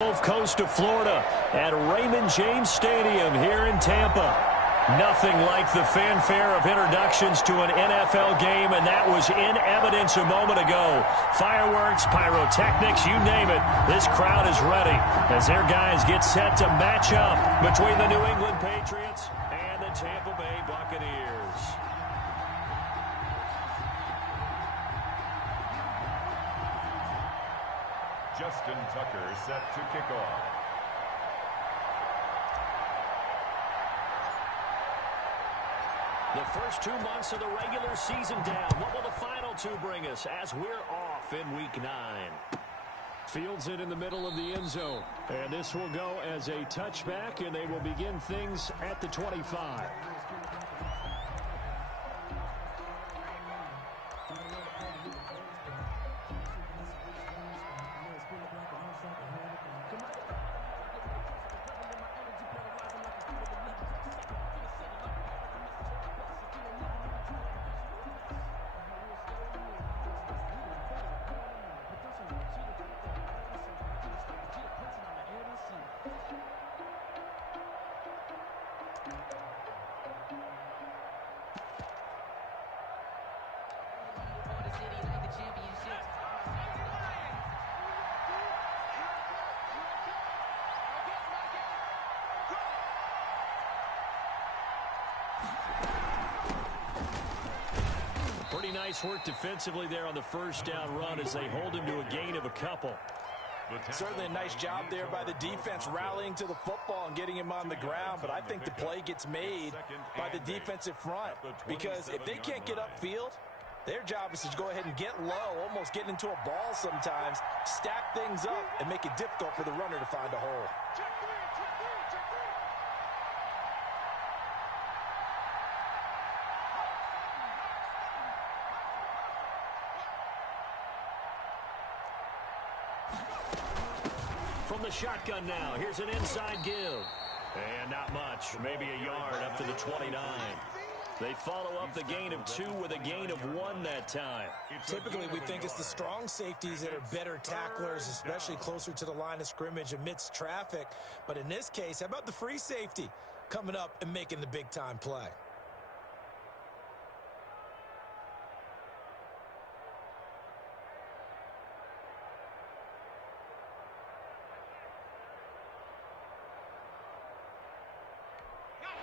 Gulf Coast of Florida at Raymond James Stadium here in Tampa. Nothing like the fanfare of introductions to an NFL game, and that was in evidence a moment ago. Fireworks, pyrotechnics, you name it. This crowd is ready as their guys get set to match up between the New England Patriots and the Tampa Bay Buccaneers. Justin Tucker set to kick off. The first 2 months of the regular season down. What will the final two bring us as we're off in Week 9? Fields it in the middle of the end zone. And this will go as a touchback, and they will begin things at the 25. Pretty nice work defensively there on the first down run as they hold him to a gain of a couple. Certainly a nice job there by the defense rallying to the football and getting him on the ground, but I think the play gets made by the defensive front because if they can't get upfield, their job is to go ahead and get low, almost get into a ball sometimes, stack things up, and make it difficult for the runner to find a hole. From the shotgun now, here's an inside give. And not much, maybe a yard up to the 29. They follow up the gain of 2 with a gain of 1 that time. Typically, we think it's the strong safeties that are better tacklers, especially closer to the line of scrimmage amidst traffic. But in this case, how about the free safety coming up and making the big-time play?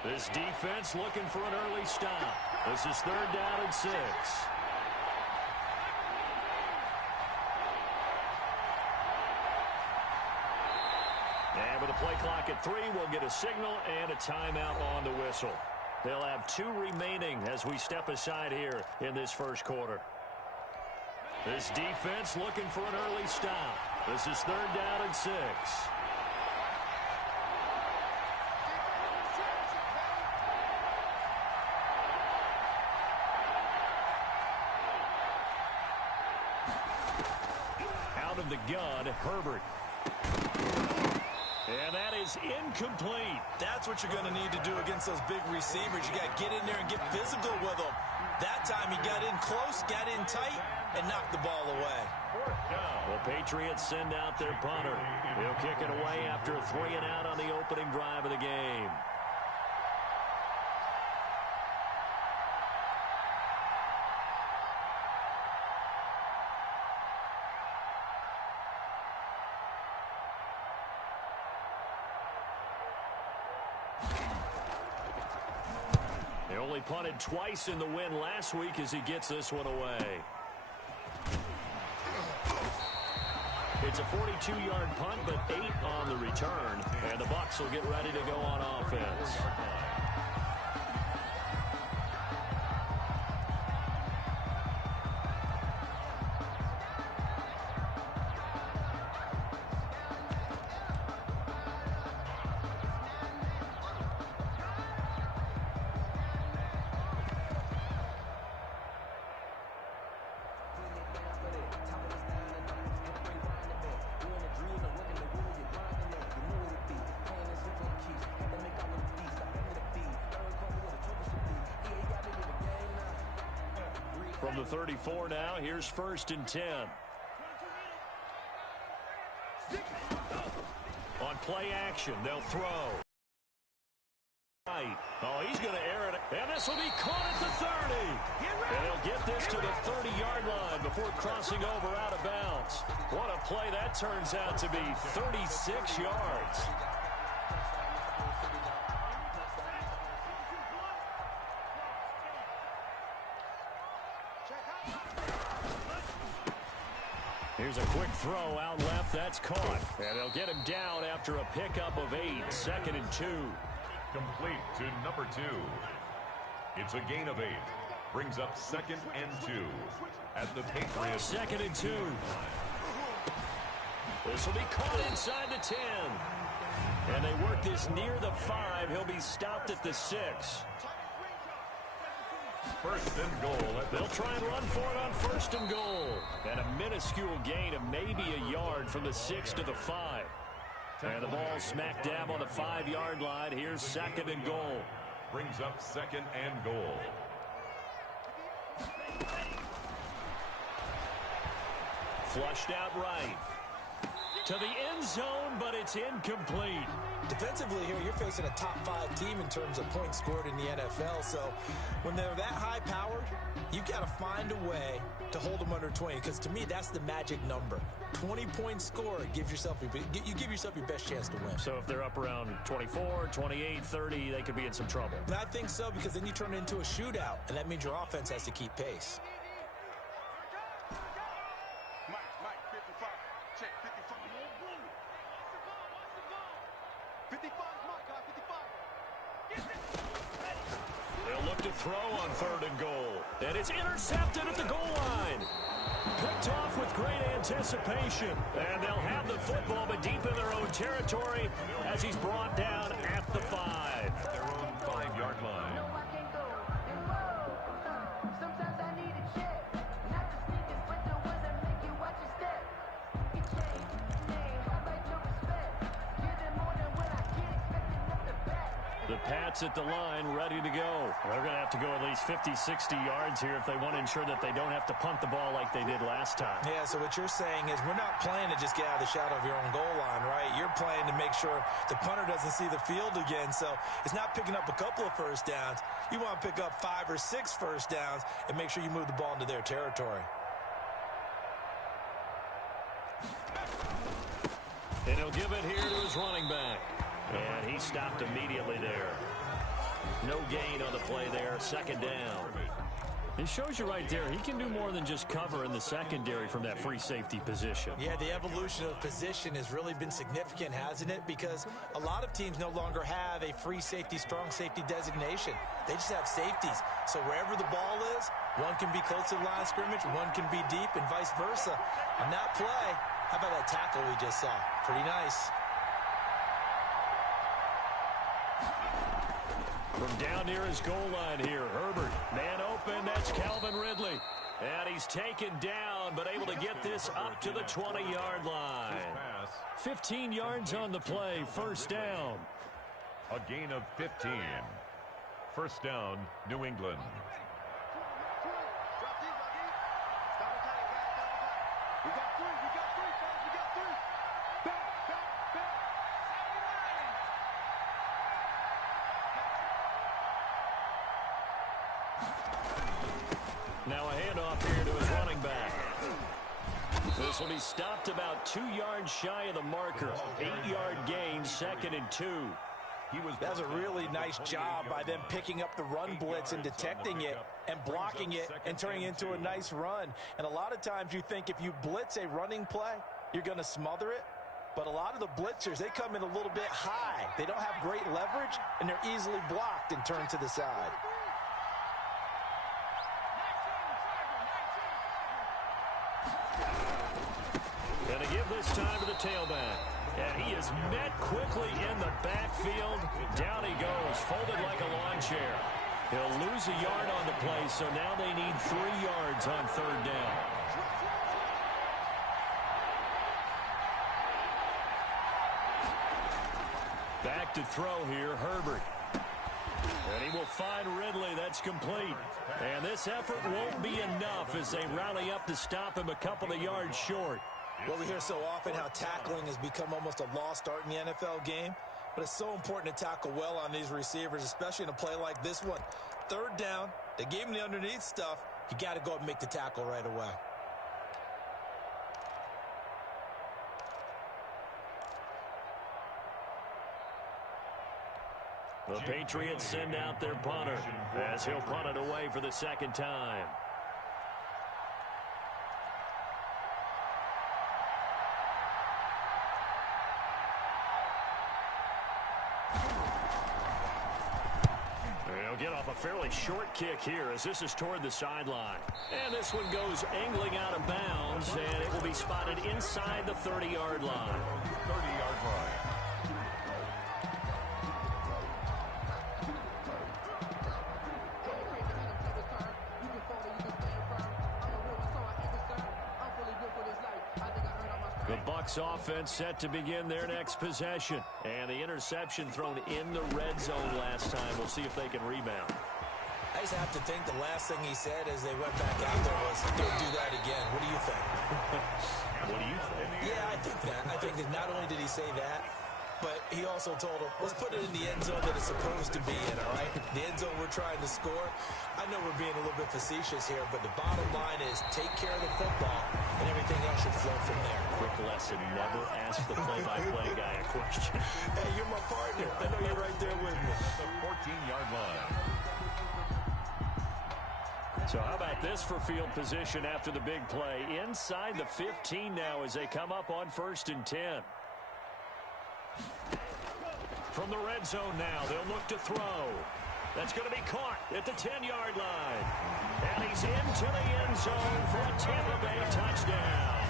This defense looking for an early stop. This is 3rd down and 6. And with a play clock at 3, we'll get a signal and a timeout on the whistle. They'll have 2 remaining as we step aside here in this first quarter. This defense looking for an early stop. This is 3rd down and 6. The gun, Herbert. And that is incomplete. That's what you're going to need to do against those big receivers. You got to get in there and get physical with them. That time he got in close, got in tight, and knocked the ball away. The Patriots send out their punter. He'll kick it away after a 3-and-out on the opening drive of the game. They only punted twice in the win last week as he gets this one away. It's a 42-yard punt, but 8 on the return. And the Bucs will get ready to go on offense. From the 34 now, here's 1st and 10. play action. They'll throw. Oh, he's going to air it. And this will be caught at the 30. And he'll get this to the 30-yard line before crossing over out of bounds. What a play that turns out to be, 36 yards. Here's a quick throw out left. That's caught. And they'll get him down after a pickup of 8. 2nd and 2. Complete to number 2. It's a gain of 8. Brings up 2nd and 2 at the Patriots. 2nd and 2. This will be caught inside the 10. And they work this near the 5. He'll be stopped at the 6. 1st and goal. They'll try and run for it on 1st and goal. And a minuscule gain of maybe a yard from the 6 to the 5. And the ball smack dab on the 5-yard line. Here's 2nd and goal. Brings up 2nd and goal. Flushed out right. To the end zone, but it's incomplete. Defensively here, you're facing a top 5 team in terms of points scored in the NFL. So when they're that high-powered, you've got to find a way to hold them under 20. Because to me, that's the magic number. 20 points scored gives yourself you give yourself your best chance to win. So if they're up around 24, 28, 30, they could be in some trouble. And I think so, because then you turn it into a shootout, and that means your offense has to keep pace. They'll look to throw on 3rd and goal. And it's intercepted at the goal line. Picked off with great anticipation. And they'll have the football, but deep in their own territory as he's brought down at the 5. Their own 5-yard line. The Pats at the line, ready to go. They're going to have to go at least 50, 60 yards here if they want to ensure that they don't have to punt the ball like they did last time. Yeah, so what you're saying is we're not playing to just get out of the shadow of your own goal line, right? You're playing to make sure the punter doesn't see the field again. So it's not picking up a couple of first downs. You want to pick up 5 or 6 first downs and make sure you move the ball into their territory. And he'll give it here to his running back. And he stopped immediately there. No gain on the play there. 2nd down. It shows you right there, he can do more than just cover in the secondary from that free safety position. Yeah, the evolution of position has really been significant, hasn't it? Because a lot of teams no longer have a free safety, strong safety designation. They just have safeties. So wherever the ball is, one can be close to the line of scrimmage, one can be deep, and vice versa. On that play, how about that tackle we just saw? Pretty nice. From down near his goal line here, Herbert. Man open, that's Calvin Ridley. And he's taken down, but able to get this up to the 20-yard line. 15 yards on the play, 1st down. A gain of 15. 1st down, New England. Now a handoff here to his running back. This will be stopped about 2 yards shy of the marker. 8-yard gain, 2nd and 2. That's a really nice job by them picking up the run blitz and detecting it and blocking it and turning it into a nice run. And a lot of times you think if you blitz a running play, you're going to smother it. But a lot of the blitzers, they come in a little bit high. They don't have great leverage, and they're easily blocked and turned to the side. And to give this time to the tailback. And he is met quickly in the backfield. Down he goes, folded like a lawn chair. He'll lose a yard on the play, so now they need 3 yards on 3rd down. Back to throw here, Herbert. And he will find Ridley. That's complete. And this effort won't be enough as they rally up to stop him a couple of yards short. Well, we hear so often how tackling has become almost a lost art in the NFL game, but it's so important to tackle well on these receivers, especially in a play like this one. Third down, they gave him the underneath stuff. You got to go up and make the tackle right away. The Patriots send out their punter as he'll punt it away for the second time. He'll get off a fairly short kick here as this is toward the sideline. And this one goes angling out of bounds, and it will be spotted inside the 30-yard line. 30-yard line. The Bucs offense set to begin their next possession. And the interception thrown in the red zone last time. We'll see if they can rebound. I just have to think the last thing he said as they went back out there was, don't do that again. What do you think? What do you think? Yeah, I think that. I think that not only did he say that, but he also told him, let's put it in the end zone that it's supposed to be in, all right? The end zone we're trying to score. I know we're being a little bit facetious here, but the bottom line is take care of the football, and everything else should flow from there. Quick lesson, never ask the play-by-play guy a question. Hey, you're my partner. I know you're right there with me. At the 14-yard line. So how about this for field position after the big play? Inside the 15 now as they come up on 1st and 10. From the red zone now, they'll look to throw. That's going to be caught at the 10-yard line. And he's into the end zone for a Tampa Bay touchdown.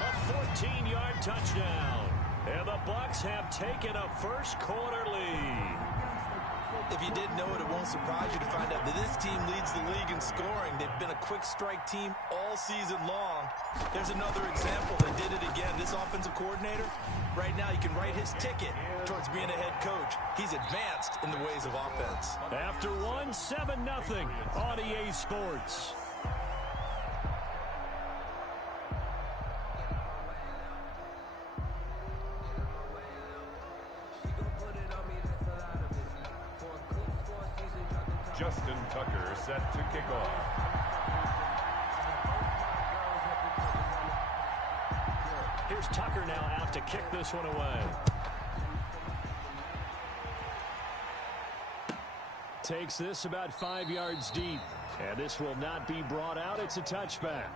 A 14-yard touchdown. And the Bucs have taken a first-quarter lead. If you didn't know it, it won't surprise you to find out that this team leads the league in scoring. They've been a quick strike team all season long. There's another example. They did it again. This offensive coordinator, right now, you can write his ticket towards being a head coach. He's advanced in the ways of offense. After one, 7-0 on EA Sports. Justin Tucker set to kick off. Here's Tucker now out to kick this one away. Takes this about 5 yards deep. And this will not be brought out. It's a touchback.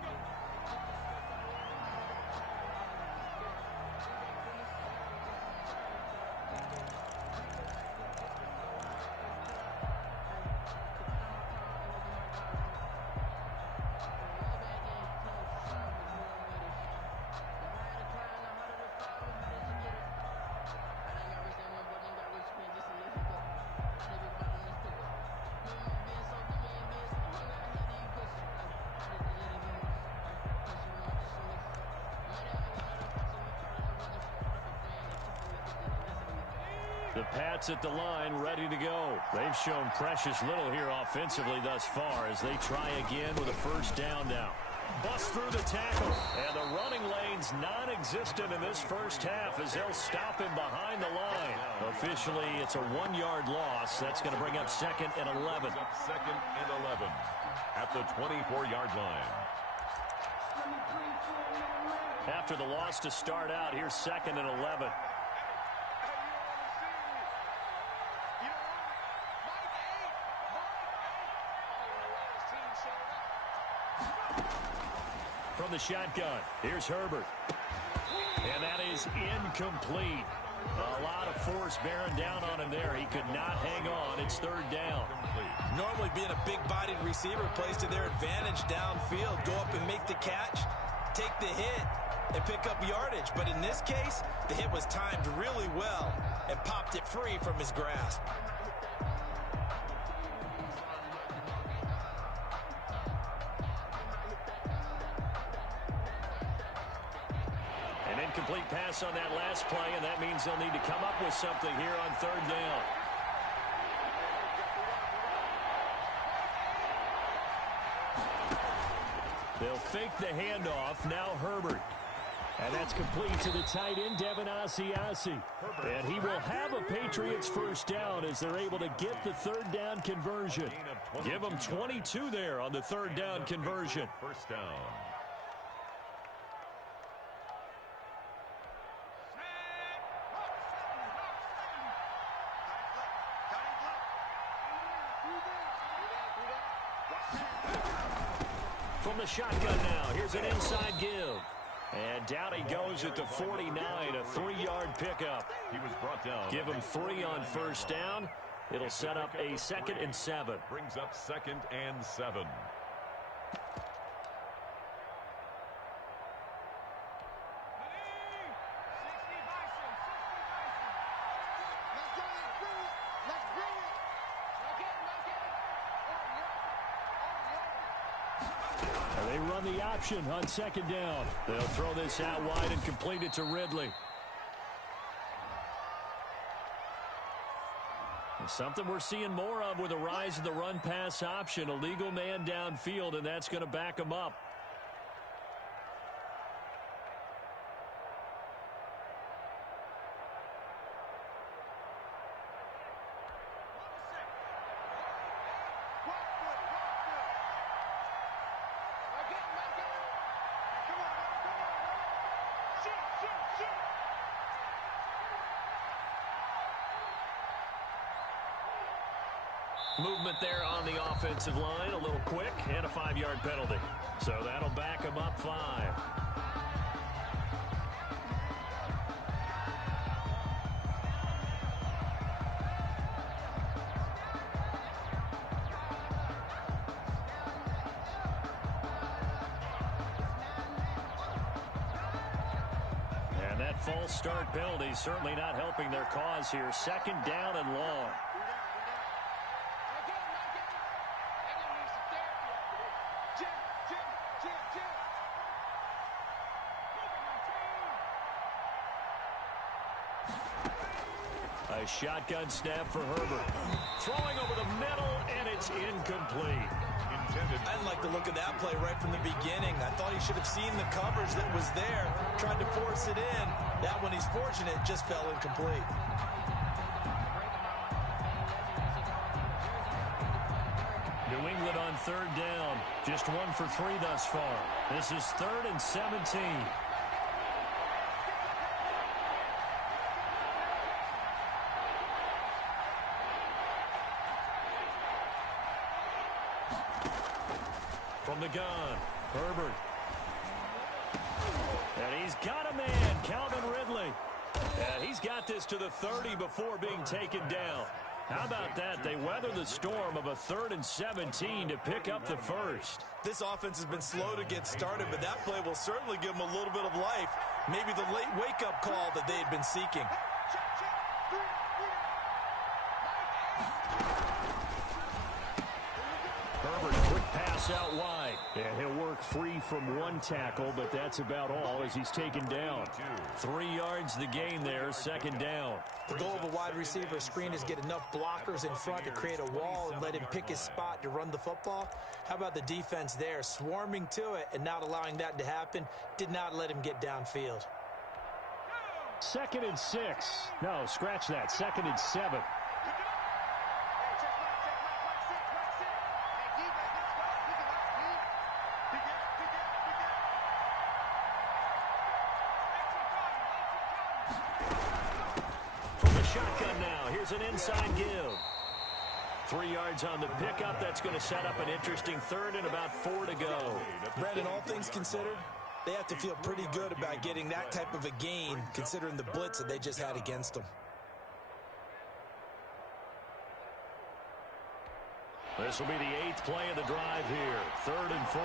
The Pats at the line, ready to go. They've shown precious little here offensively thus far as they try again with a first down now. Bust through the tackle, and the running lane's non-existent in this first half as they'll stop him behind the line. Officially, it's a 1-yard loss. That's going to bring up 2nd and 11. Second and 11 at the 24-yard line. After the loss to start out, here's 2nd and 11. From the shotgun, here's Herbert. And that is incomplete. A lot of force bearing down on him there. He could not hang on. It's 3rd down. Normally being a big-bodied receiver plays to their advantage downfield. Go up and make the catch, take the hit, and pick up yardage. But in this case, the hit was timed really well and popped it free from his grasp. An incomplete pass on that last play, and that means they'll need to come up with something here on 3rd down. They'll fake the handoff. Now Herbert. And that's complete to the tight end, Devin Asiasi. And he will have a Patriots first down as they're able to get the third down conversion. Give them 22 there on the third down conversion. First down. From the shotgun now, here's an inside give. And down he goes at the 49, a 3-yard pickup. He was brought down. Give him 3 on first down. It'll set up a 2nd and 7. Brings up 2nd and 7. They run the option on 2nd down. They'll throw this out wide and complete it to Ridley. Something we're seeing more of with a rise in the run-pass option. A legal man downfield, and that's going to back him up. Movement there on the offensive line, a little quick, and a 5-yard penalty. So that'll back him up 5. And that false start penalty certainly not helping their cause here. 2nd down and long. A shotgun snap for Herbert. Throwing over the middle, and it's incomplete. I didn't like the look of that play right from the beginning. I thought he should have seen the coverage that was there, tried to force it in. That one, he's fortunate, just fell incomplete. New England on 3rd down. Just 1 for 3 thus far. This is 3rd and 17. From the gun, Herbert. And he's got a man, Calvin Ridley. And he's got this to the 30 before being taken down. How about that? They weather the storm of a 3rd and 17 to pick up the first. This offense has been slow to get started, but that play will certainly give them a little bit of life. Maybe the late wake-up call that they had been seeking. Herbert, quick pass out wide. And he'll work free from 1 tackle, but that's about all as he's taken down. 3 yards the gain there, 2nd down. The goal of a wide receiver screen is get enough blockers in front to create a wall and let him pick his spot to run the football. How about the defense there, swarming to it and not allowing that to happen? Did not let him get downfield. 2nd and 6. No, scratch that. 2nd and 7. Shotgun now. Here's an inside give. 3 yards on the pickup. That's going to set up an interesting 3rd and about 4 to go. Brandon, all things considered, they have to feel pretty good about getting that type of a gain, considering the blitz that they just had against them. This will be the 8th play of the drive here. 3rd and 4.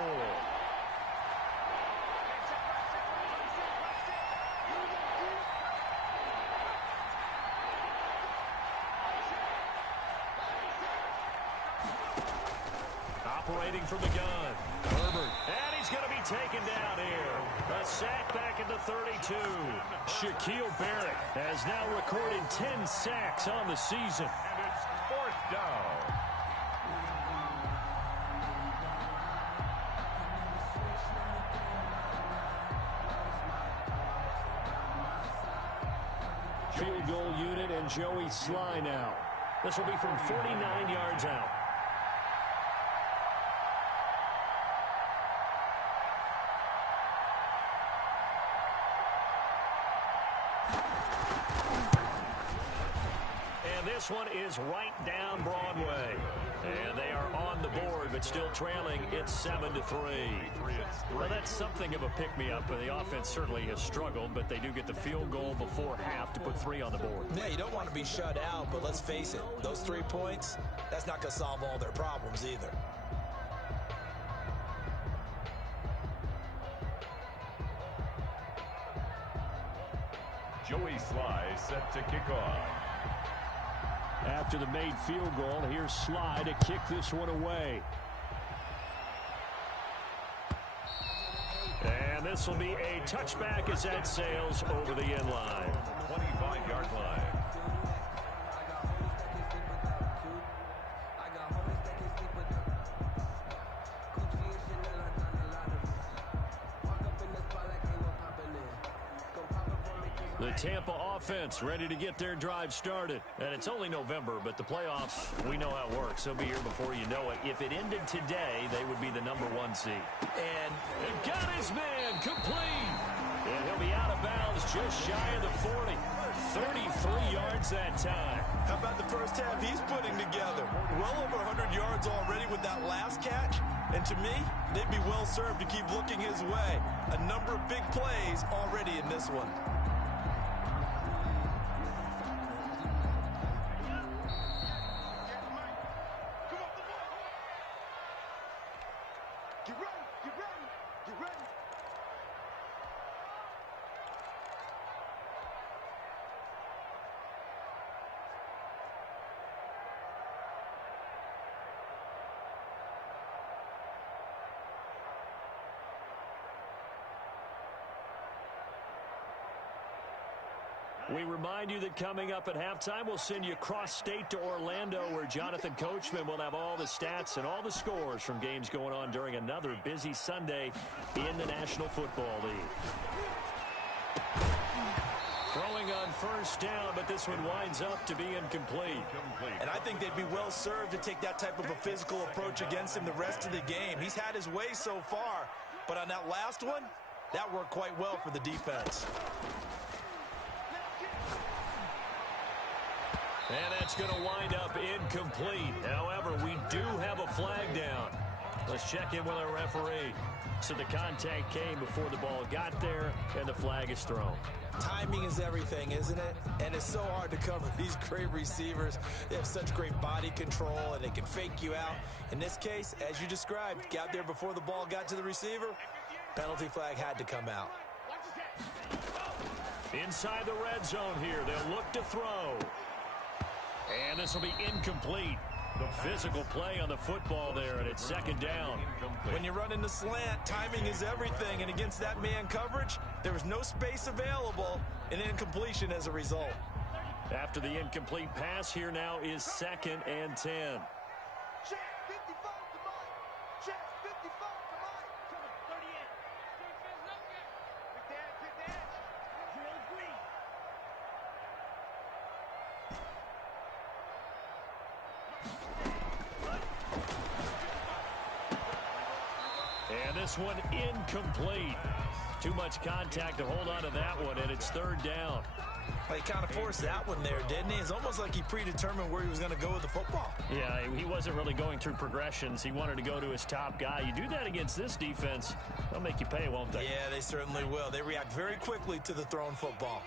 Operating from the gun. Herbert. And he's going to be taken down here. A sack back at the 32. Shaquille Barrett has now recorded 10 sacks on the season. And it's 4th down. field goal unit and Joey Sly now. This will be from 49 yards out. And this one is right down Broadway. And they are on the board, but still trailing. It's 7-3. Well, that's something of a pick-me-up. The offense certainly has struggled, but they do get the field goal before half to put 3 on the board. Yeah, you don't want to be shut out, but let's face it. Those 3 points, that's not going to solve all their problems either. Joey Sly set to kick off. After the made field goal, here's Sly to kick this one away. And this will be a touchback as that sails over the end line. 25-yard line. The Tampa offense ready to get their drive started. And it's only November, but the playoffs, we know how it works. They'll be here before you know it. If it ended today, they would be the #1 seed. And got his man complete. And he'll be out of bounds just shy of the 40. 33 yards that time. how about the first half he's putting together? Well over 100 yards already with that last catch. And to me, they'd be well served to keep looking his way. A number of big plays already in this one. We remind you that coming up at halftime, we'll send you cross-state to Orlando, where Jonathan Coachman will have all the stats and all the scores from games going on during another busy Sunday in the National Football League. Throwing on first down, but this one winds up to be incomplete. And I think they'd be well served to take that type of a physical approach against him the rest of the game. He's had his way so far, but on that last one, that worked quite well for the defense. And that's going to wind up incomplete. However, we do have a flag down. Let's check in with our referee. So the contact came before the ball got there, and the flag is thrown. Timing is everything, isn't it? And it's so hard to cover these great receivers. They have such great body control, and they can fake you out. In this case, as you described, got there before the ball got to the receiver. Penalty flag had to come out. Inside the red zone here, they'll look to throw. And this will be incomplete. The physical play on the football there, and it's second down. When you run in the slant, timing is everything, and against that man coverage, there was no space available, and incompletion as a result. After the incomplete pass, here now is 2nd and 10. This one incomplete. Too much contact to hold on to that one, and it's 3rd down. Well, he kind of forced that one there, didn't he? It's almost like he predetermined where he was going to go with the football. Yeah, he wasn't really going through progressions. He wanted to go to his top guy. You do that against this defense, they'll make you pay, won't they? Yeah, they certainly will. They react very quickly to the thrown football.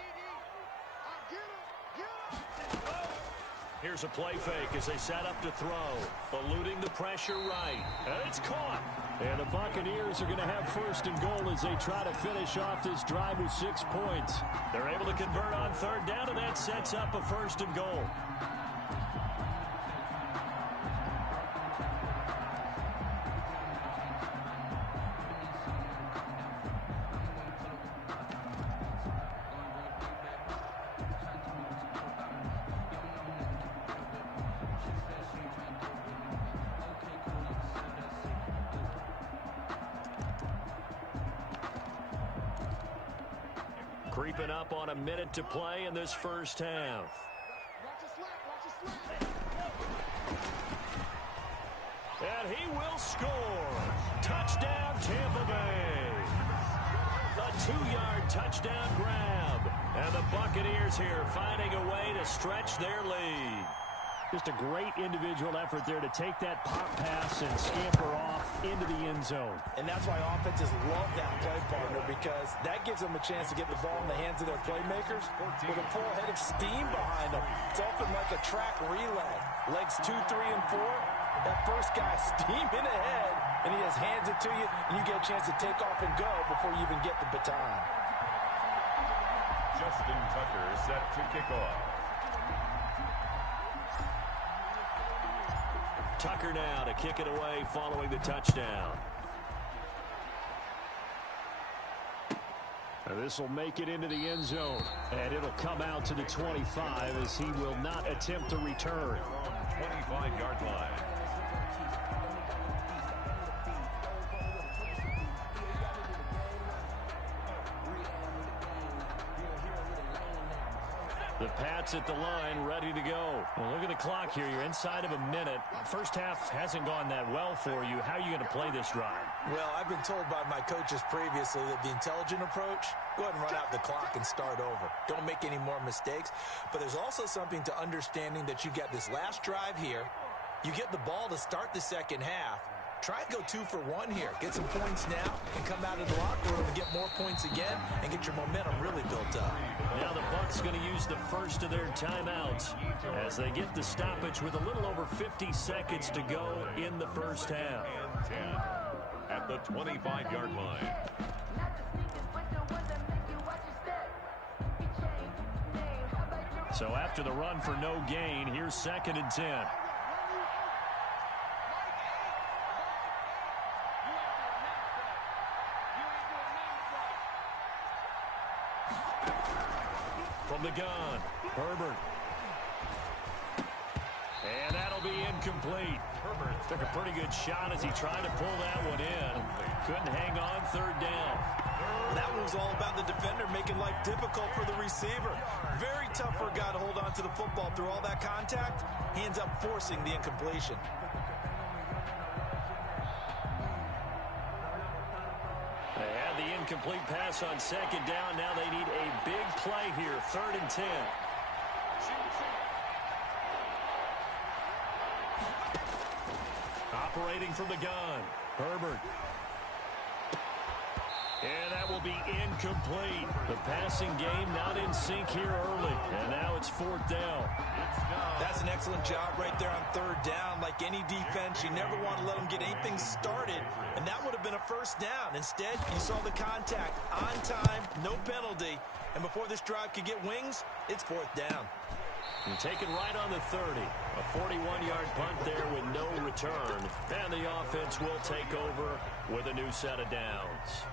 Here's a play fake as they set up to throw. Eluding the pressure right. And it's caught. And the Buccaneers are going to have 1st and goal as they try to finish off this drive with 6 points. They're able to convert on 3rd down, and that sets up a 1st and goal. Creeping up on a minute to play in this first half. And he will score. Touchdown, Tampa Bay. A 2-yard touchdown grab. And the Buccaneers here finding a way to stretch their lead. Just a great individual effort there to take that pop pass and scamper off into the end zone. And that's why offenses love that play partner, because that gives them a chance to get the ball in the hands of their playmakers with a full head of steam behind them. It's often like a track relay. Legs 2, 3, and 4. That first guy steaming ahead, and he just hands it to you, and you get a chance to take off and go before you even get the baton. Justin Tucker set to kick off. Tucker now to kick it away following the touchdown. This will make it into the end zone, and it'll come out to the 25 as he will not attempt to return. 25-yard line. The Pats at the line, ready to go. Well, look at the clock here. You're inside of a minute. First half hasn't gone that well for you. How are you going to play this drive? Well, I've been told by my coaches previously that the intelligent approach, go ahead and run out the clock and start over. Don't make any more mistakes. But there's also something to understanding that you get this last drive here. You get the ball to start the second half. Try and go 2 for 1 here. Get some points now and come out of the locker room and get more points again and get your momentum really built up. Now the Bucs going to use the first of their timeouts as they get the stoppage with a little over 50 seconds to go in the first half. And 10 at the 25-yard line. So after the run for no gain, here's 2nd and 10. From the gun, Herbert. And that'll be incomplete. Herbert took a pretty good shot as he tried to pull that one in. Couldn't hang on, 3rd down. That one was all about the defender making life difficult for the receiver. Very tough for a guy to hold on to the football through all that contact. He ends up forcing the incompletion. They had the incomplete pass on 2nd down. Now they need a big play here, 3rd and 10. Operating from the gun, Herbert. And that will be incomplete. The passing game not in sync here early. And now it's 4th down. That's an excellent job right there on 3rd down. Like any defense, you never want to let them get anything started. And that would have been a 1st down. Instead, you saw the contact on time, no penalty. And before this drive could get wings, it's 4th down. And taken right on the 30. A 41-yard punt there with no return. And the offense will take over with a new set of downs.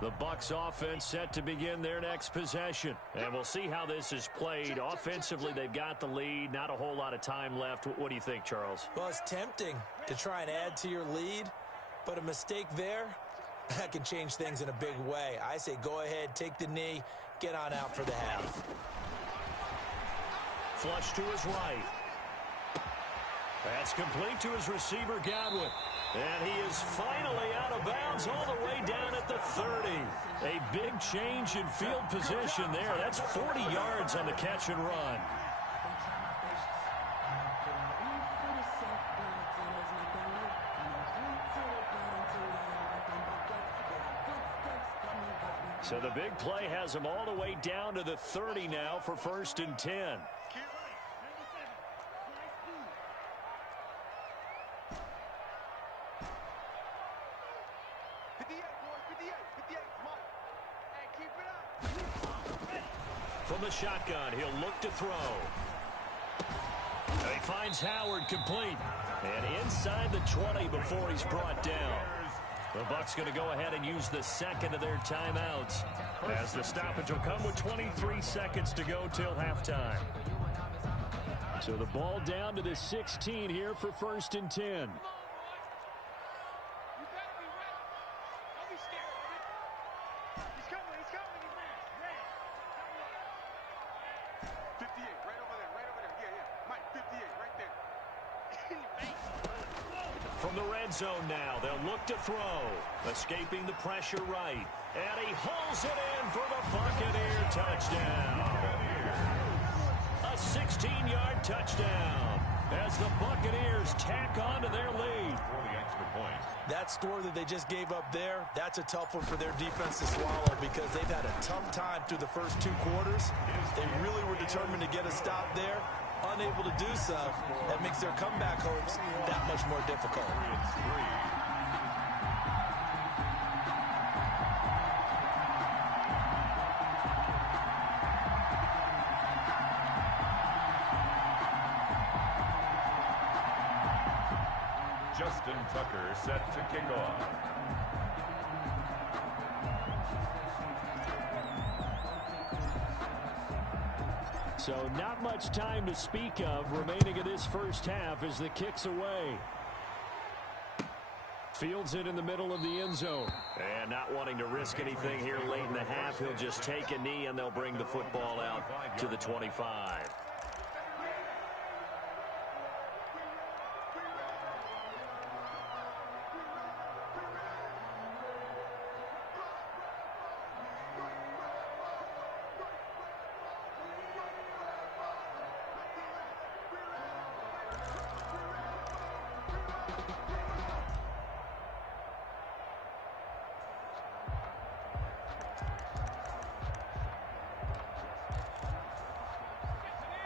The Bucs offense set to begin their next possession. And we'll see how this is played. Offensively, they've got the lead. Not a whole lot of time left. What do you think, Charles? Well, it's tempting to try and add to your lead, but a mistake there, that can change things in a big way. I say go ahead, take the knee, get on out for the half. Flush to his right. That's complete to his receiver, Godwin. And he is finally out of bounds all the way down at the 30. A big change in field position there. That's 40 yards on the catch and run. So the big play has him all the way down to the 30 now for 1st and 10. From the shotgun, he'll look to throw. He finds Howard complete. And inside the 20 before he's brought down. The Bucs going to go ahead and use the second of their timeouts, as the stoppage will come with 23 seconds to go till halftime. So the ball down to the 16 here for 1st and 10. From the red zone now, they'll look to throw. Escaping the pressure right. And he hauls it in for the Buccaneer touchdown. A 16-yard touchdown as the Buccaneers tack on to their lead. For the extra point. That score that they just gave up there, that's a tough one for their defense to swallow because they've had a tough time through the first 2 quarters. They really were determined to get a stop there. Unable to do so, that makes their comeback hopes that much more difficult. Justin Tucker set to kick off. So not much time to speak of remaining in this first half as the kick's away. Fields it in the middle of the end zone. And not wanting to risk anything here late in the half, he'll just take a knee and they'll bring the football out to the 25.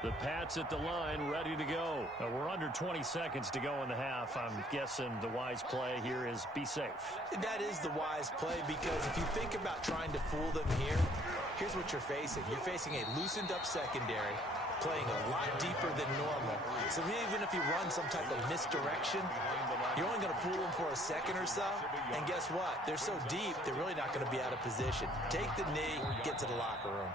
The Pats at the line, ready to go. We're under 20 seconds to go in the half. I'm guessing the wise play here is be safe. That is the wise play because if you think about trying to fool them here, here's what you're facing. You're facing a loosened up secondary, playing a lot deeper than normal. So even if you run some type of misdirection, you're only going to fool them for a second or so. And guess what? They're so deep, they're really not going to be out of position. Take the knee, get to the locker room.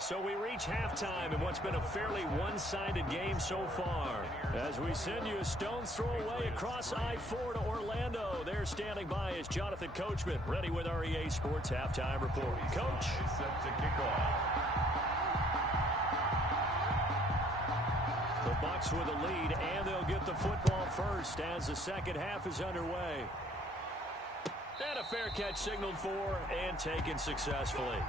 So we reach halftime in what's been a fairly one-sided game so far. As we send you a stone's throw away across I-4 to Orlando. There standing by is Jonathan Coachman, ready with our EA Sports Halftime Report. Coach. Set to kick off. The Bucs with a lead, and they'll get the football first as the second half is underway. And a fair catch signaled for and taken successfully.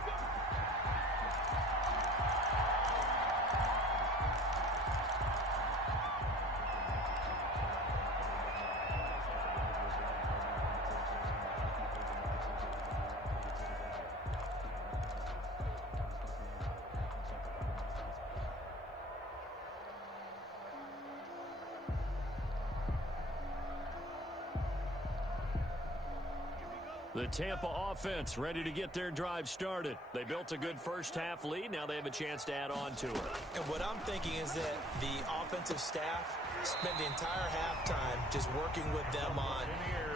The Tampa offense ready to get their drive started. They built a good first half lead. Now they have a chance to add on to it. And what I'm thinking is that the offensive staff spent the entire halftime just working with them on,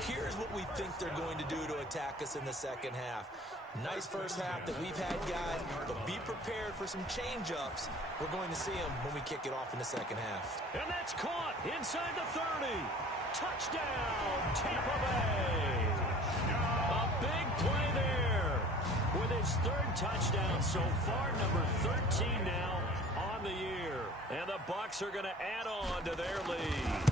here's what we think they're going to do to attack us in the second half. Nice first half that we've had, guys, but be prepared for some change-ups. We're going to see them when we kick it off in the second half. And that's caught inside the 30. Touchdown, Tampa Bay. A big play there with his third touchdown so far, number 13 now on the year. And the Bucs are going to add on to their lead.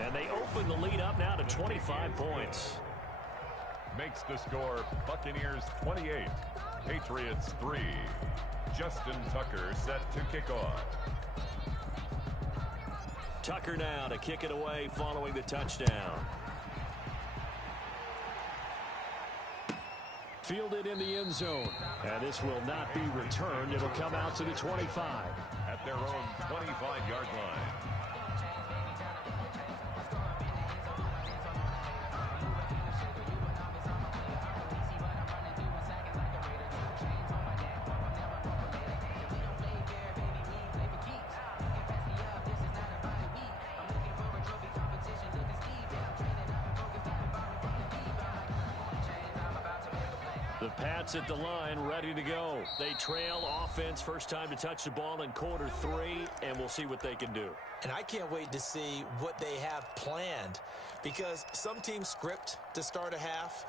And they open the lead up now to 25 points. Makes the score Buccaneers 28, Patriots 3. Justin Tucker set to kick off. Tucker now to kick it away following the touchdown. Fielded in the end zone. And this will not be returned. It'll come out to the 25. At their own 25-yard line. The Pats at the line, ready to go. They trail offense, first time to touch the ball in quarter 3, and we'll see what they can do. And I can't wait to see what they have planned, because some teams script to start a half.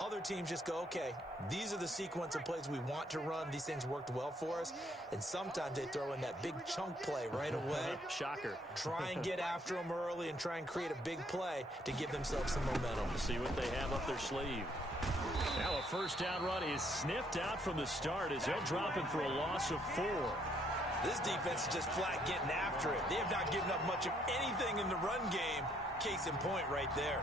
Other teams just go, okay, these are the sequence of plays we want to run. These things worked well for us. And sometimes they throw in that big chunk play right away. Shocker. Try and get after them early and try and create a big play to give themselves some momentum. See what they have up their sleeve. Now a first down run is sniffed out from the start as they'll drop him for a loss of 4. This defense is just flat getting after it. They have not given up much of anything in the run game. Case in point right there.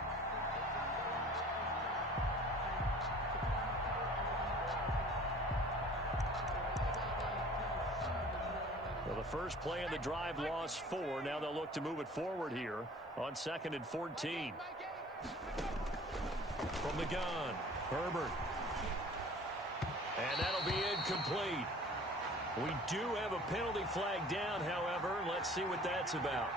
Well, the first play of the drive lost 4. Now they'll look to move it forward here on 2nd and 14. From the gun, Herbert. And that'll be incomplete. We do have a penalty flag down, however. Let's see what that's about.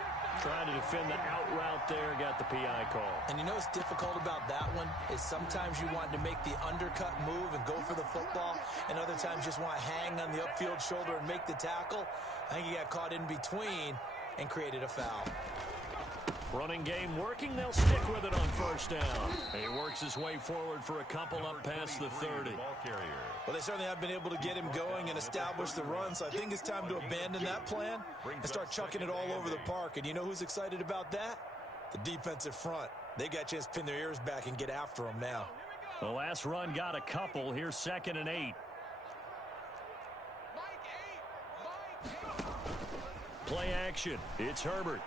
Trying to defend the out route there, got the PI call. And you know what's difficult about that one is sometimes you want to make the undercut move and go for the football, and other times just want to hang on the upfield shoulder and make the tackle. I think he got caught in between and created a foul. Running game working. They'll stick with it on first down. He works his way forward for a couple up past the 30. Well, they certainly have been able to get him going and establish the run, so I think it's time to abandon that plan and start chucking it all over the park. And you know who's excited about that? The defensive front. They got a chance to pin their ears back and get after him now. The last run got a couple. Here's 2nd and 8. Play action. It's Herbert.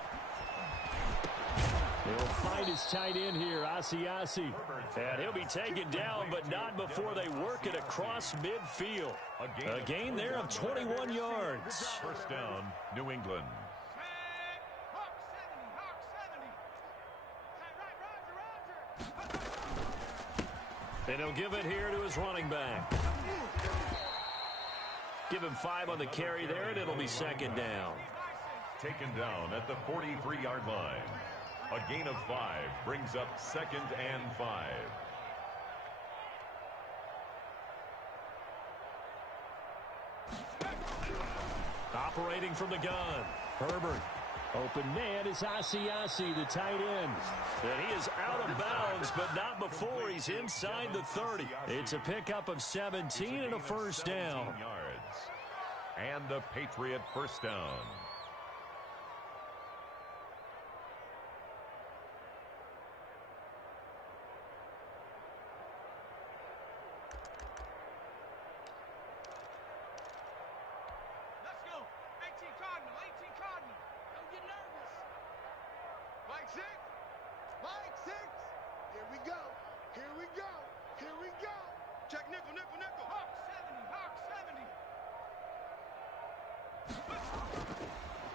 He'll find his tight end here, Asiasi. And he'll be taken down, but not before they work it across midfield. A gain there of 21 yards. First down, New England. And he'll give it here to his running back. Give him 5 on the carry there, and it'll be 2nd down. Taken down at the 43-yard line. A gain of 5 brings up 2nd and 5. Operating from the gun, Herbert. Open man is Asiasi, the tight end. And he is out of bounds, but not before he's inside the 30. It's a pickup of 17 and a first down. And a Patriot first down.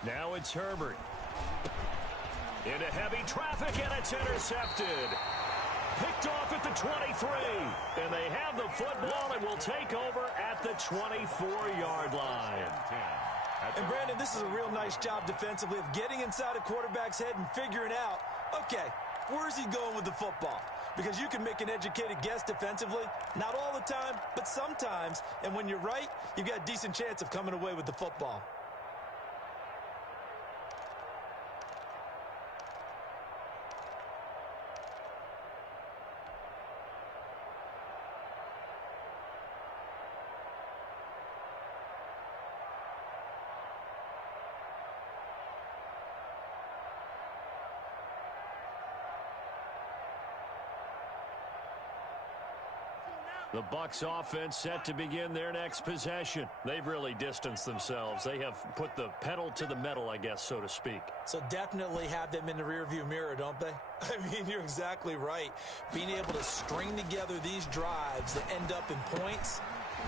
Now it's Herbert. Into heavy traffic, and it's intercepted. Picked off at the 23. And they have the football and will take over at the 24-yard line. And, Brandon, this is a real nice job defensively of getting inside a quarterback's head and figuring out, okay, where's he going with the football? Because you can make an educated guess defensively, not all the time, but sometimes. And when you're right, you've got a decent chance of coming away with the football. The Bucs offense set to begin their next possession. They've really distanced themselves. They have put the pedal to the metal, I guess, so to speak. So definitely have them in the rearview mirror, don't they? I mean, you're exactly right. Being able to string together these drives that end up in points,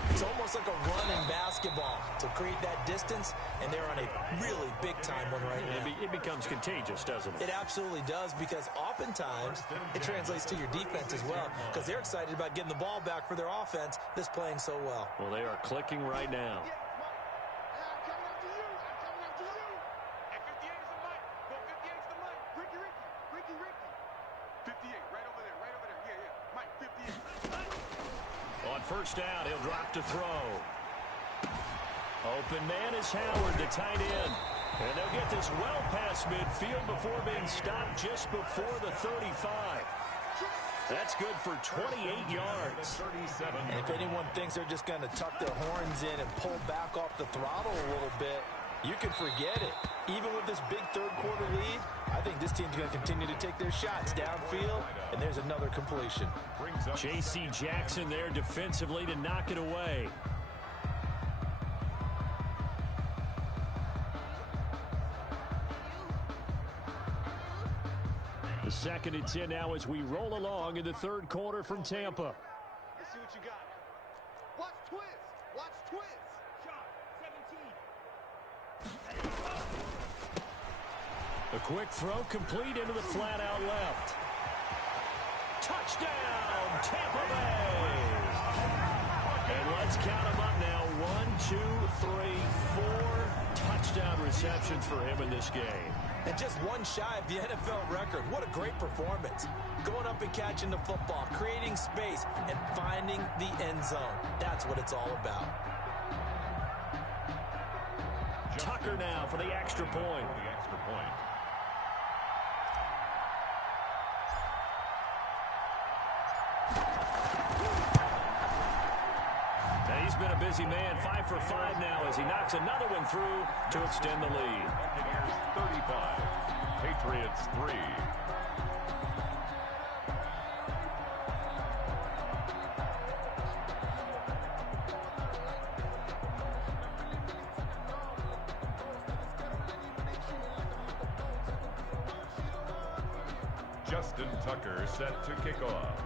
it's almost like a run in basketball to create that distance, and they're on a really big-time one right now. It becomes contagious, doesn't it? It absolutely does, because oftentimes it translates to your defense as well, because they're excited about getting the ball back for their offense that's playing so well. Well, they are clicking right now. First down, he'll drop to throw. Open man is Howard, the tight end. And they'll get this well past midfield before being stopped just before the 35. That's good for 28 yards. And if anyone thinks they're just going to tuck their horns in and pull back off the throttle a little bit, you can forget it. Even with this big third-quarter lead, I think this team's going to continue to take their shots downfield, and there's another completion. J.C. Jackson there defensively to knock it away. The 2nd and 10 now as we roll along in the third quarter from Tampa. Let's see what you got. Watch twist. Watch twist. Shot 17. A quick throw complete into the flat out left. Touchdown, Tampa Bay. And let's count them up now. 1, 2, 3, 4 touchdown receptions for him in this game. And just one shy of the NFL record. What a great performance. Going up and catching the football, creating space, and finding the end zone. That's what it's all about. Tucker now for the extra point. And he's been a busy man, 5 for 5 now as he knocks another one through to extend the lead. 35, Patriots 3. Justin Tucker set to kick off.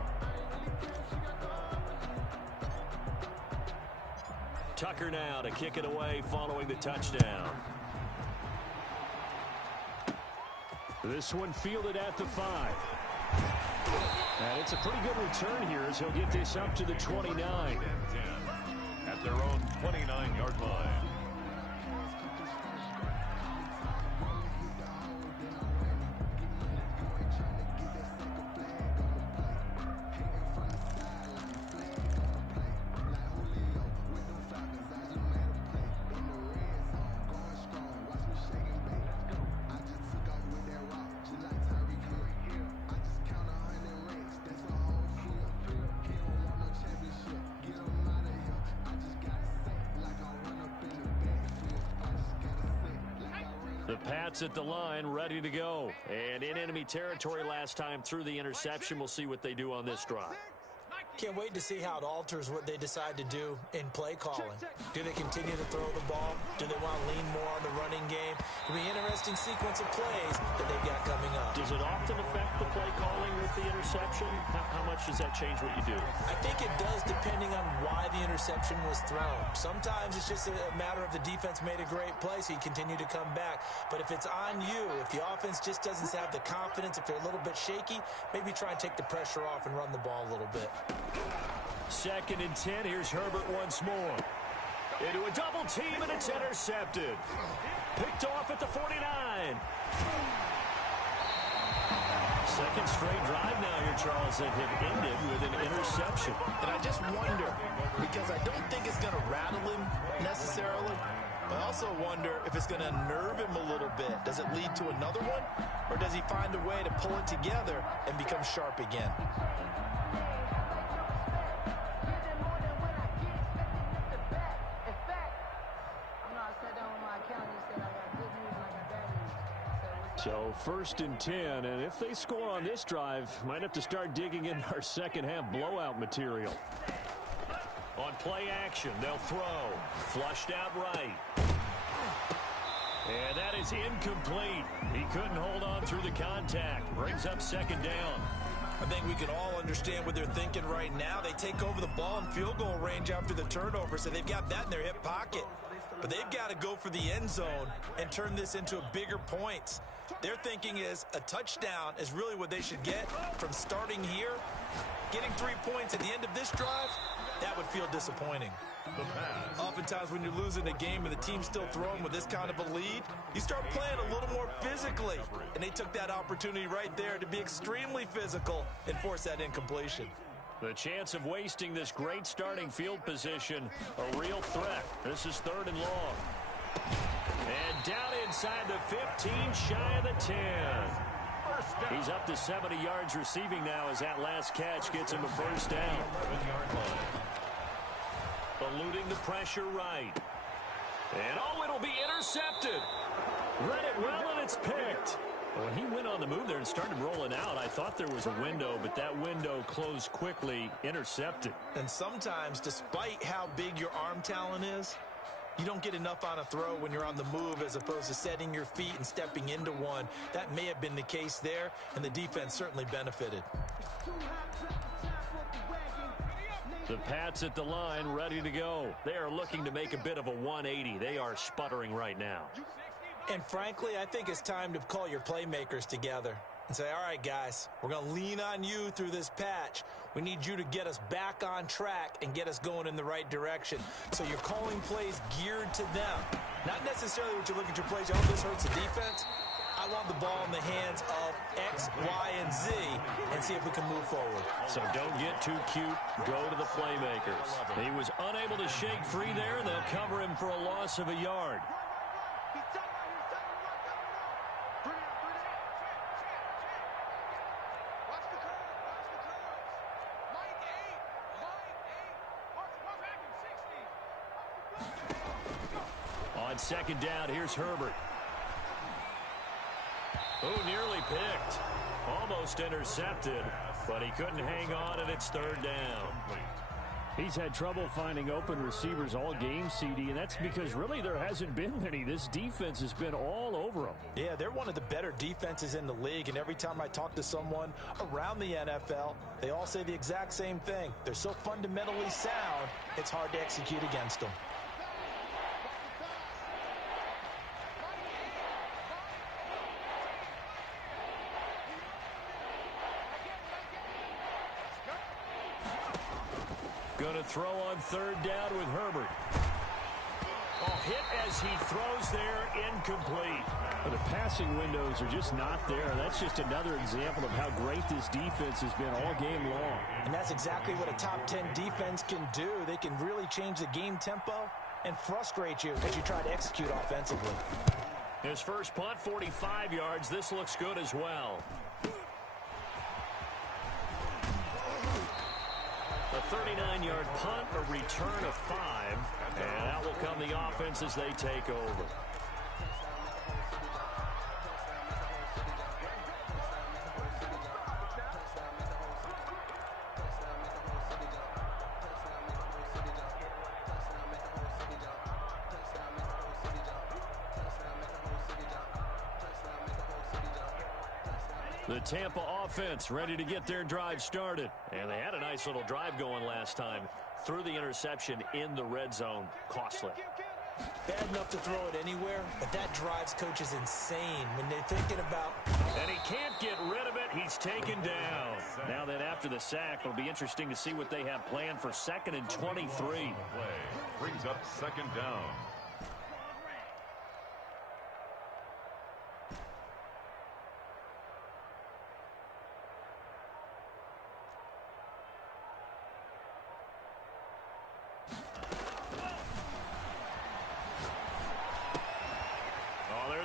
Tucker now to kick it away following the touchdown. This one fielded at the 5. And it's a pretty good return here as he'll get this up to the 29. At their own 29-yard line. The Pats at the line, ready to go. And in enemy territory last time through the interception. We'll see what they do on this drive. Can't wait to see how it alters what they decide to do in play calling. Do they continue to throw the ball? Do they want to lean more on the running game? It'll be an interesting sequence of plays that they've got coming up. Does it often affect the play calling with the interception? How much does that change what you do? I think it does depending on why the interception was thrown. Sometimes it's just a matter of the defense made a great play, so you continue to come back. But if it's on you, if the offense just doesn't have the confidence, if they're a little bit shaky, maybe try and take the pressure off and run the ball a little bit. 2nd and 10. Here's Herbert once more. Into a double team, and it's intercepted. Picked off at the 49. Second straight drive now here, Charles, that have ended with an interception. And I just wonder, because I don't think it's going to rattle him necessarily, but I also wonder if it's going to nerve him a little bit. Does it lead to another one? Or does he find a way to pull it together and become sharp again? So 1st and 10, and if they score on this drive, might have to start digging in our second half blowout material. On play action, they'll throw. Flushed out right. And that is incomplete. He couldn't hold on through the contact. Brings up 2nd down. I think we can all understand what they're thinking right now. They take over the ball in field goal range after the turnover, so they've got that in their hip pocket. But they've got to go for the end zone and turn this into a bigger points. Their thinking is a touchdown is really what they should get from starting here. Getting 3 points at the end of this drive, that would feel disappointing. Oftentimes when you're losing a game and the team's still throwing with this kind of a lead, you start playing a little more physically. And they took that opportunity right there to be extremely physical and force that incompletion. The chance of wasting this great starting field position, a real threat. This is 3rd and long. And down inside the 15, shy of the 10. He's up to 70 yards receiving now as that last catch gets him a first down. Eluding the pressure right. And oh, it'll be intercepted. Read it well, and it's picked. When he went on the move there and started rolling out, I thought there was a window, but that window closed quickly, intercepted. And sometimes, despite how big your arm talent is, you don't get enough on a throw when you're on the move as opposed to setting your feet and stepping into one. That may have been the case there, and the defense certainly benefited. The Pats at the line, ready to go. They are looking to make a bit of a 180. They are sputtering right now. And frankly, I think it's time to call your playmakers together and say, all right, guys, we're going to lean on you through this patch. We need you to get us back on track and get us going in the right direction. So you're calling plays geared to them. Not necessarily what you're looking to plays, oh, this hurts the defense. I want the ball in the hands of X, Y, and Z and see if we can move forward. So don't get too cute. Go to the playmakers. He was unable to shake free there, and they'll cover him for a loss of a yard. On 2nd down, here's Herbert. Oh, nearly picked. Almost intercepted, but he couldn't hang on, and it's 3rd down. He's had trouble finding open receivers all game, CD, and that's because really there hasn't been many. This defense has been all over them. Yeah, they're one of the better defenses in the league, and every time I talk to someone around the NFL, they all say the exact same thing. They're so fundamentally sound, it's hard to execute against them. Going to throw on 3rd down with Herbert. Oh, hit as he throws there, incomplete. But the passing windows are just not there. That's just another example of how great this defense has been all game long. And that's exactly what a top 10 defense can do. They can really change the game tempo and frustrate you as you try to execute offensively. His first punt, 45 yards. This looks good as well. A 39-yard punt, a return of 5, and that will come the offense as they take over. The Tampa offense ready to get their drive started. And they had a nice little drive going last time. Threw the interception in the red zone. Costly. Bad enough to throw it anywhere, but that drives coaches insane when they're thinking about... And he can't get rid of it. He's taken down. Now then, after the sack, it'll be interesting to see what they have planned for 2nd and 23. Play brings up 2nd down.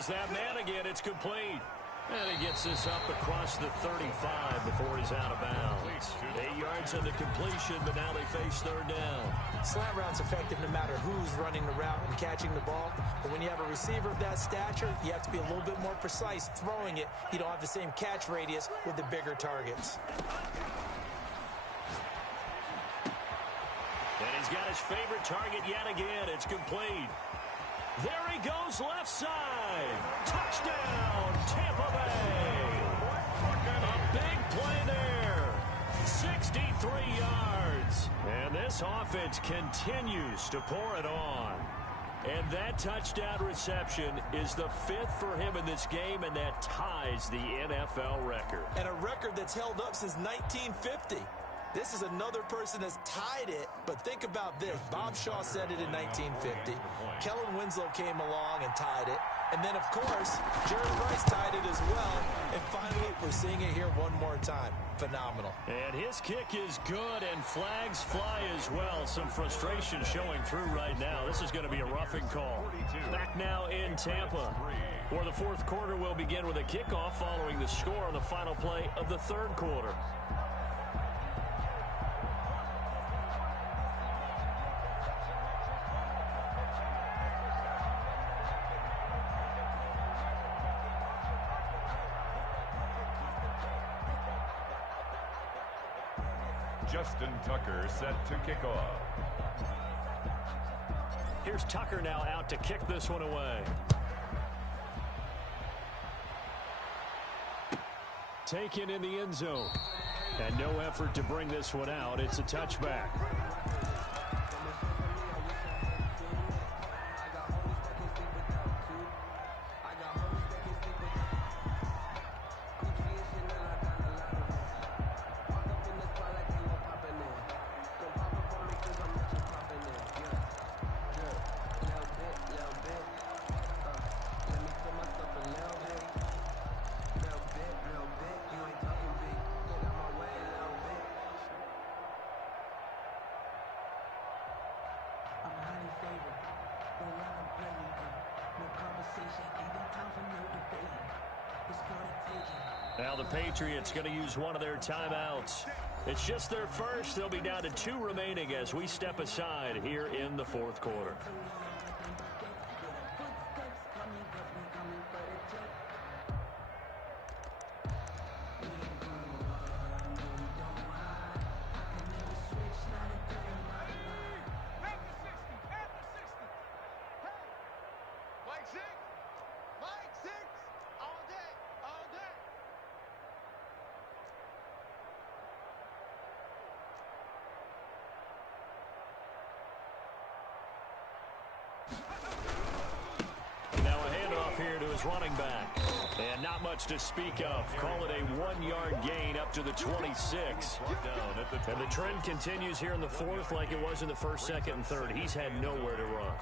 That man again, it's complete. And he gets this up across the 35 before he's out of bounds. 8 yards on the completion, but now they face 3rd down. Slant route's effective no matter who's running the route and catching the ball. But when you have a receiver of that stature, you have to be a little bit more precise throwing it. You don't have the same catch radius with the bigger targets. And he's got his favorite target yet again. It's complete. There he goes, left side. Touchdown, Tampa Bay. A big play there. 63 yards. And this offense continues to pour it on. And that touchdown reception is the 5th for him in this game, and that ties the NFL record. And a record that's held up since 1950. This is another person that's tied it, but think about this. Bob Shaw said it in 1950. Kellen Winslow came along and tied it. And then, of course, Jerry Rice tied it as well. And finally, we're seeing it here one more time. Phenomenal. And his kick is good, and flags fly as well. Some frustration showing through right now. This is going to be a roughing call. Back now in Tampa, where the fourth quarter will begin with a kickoff following the score on the final play of the third quarter. Justin Tucker set to kick off. Here's Tucker now out to kick this one away. Taken in the end zone. And no effort to bring this one out. It's a touchback. Now the Patriots going to use one of their timeouts. It's just their first. They'll be down to 2 remaining as we step aside here in the fourth quarter. Now a handoff here to his running back. And not much to speak of. Call it a 1-yard gain up to the 26. And the trend continues here in the fourth like it was in the first, second, and third. He's had nowhere to run.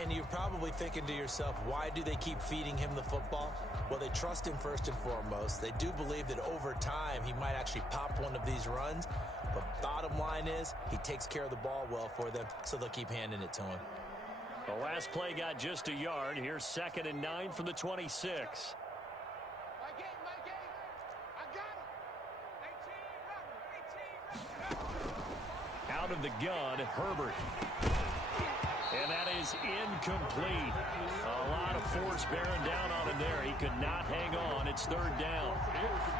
And you're probably thinking to yourself, why do they keep feeding him the football? Well, they trust him first and foremost. They do believe that over time he might actually pop one of these runs. But bottom line is he takes care of the ball well for them, so they'll keep handing it to him. The last play got just a yard. Here's 2nd and 9 from the 26. Out of the gun, Herbert. And that is incomplete. A lot of force bearing down on him there. He could not hang on. It's 3rd down.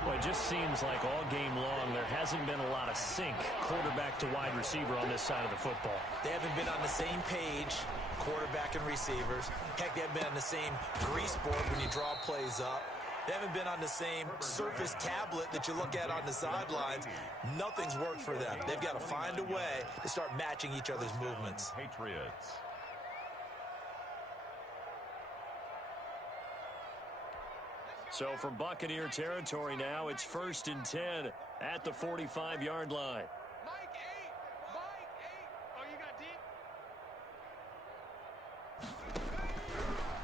Well, it just seems like all game long there hasn't been a lot of sync quarterback to wide receiver on this side of the football. They haven't been on the same page, quarterback and receivers. Heck, they haven't been on the same grease board when you draw plays up. They haven't been on the same surface tablet that you look at on the sidelines. Nothing's worked for them. They've got to find a way to start matching each other's movements. Patriots. So from Buccaneer territory now, it's 1st and 10 at the 45-yard line. Mike 8. Mike 8. Oh, you got deep?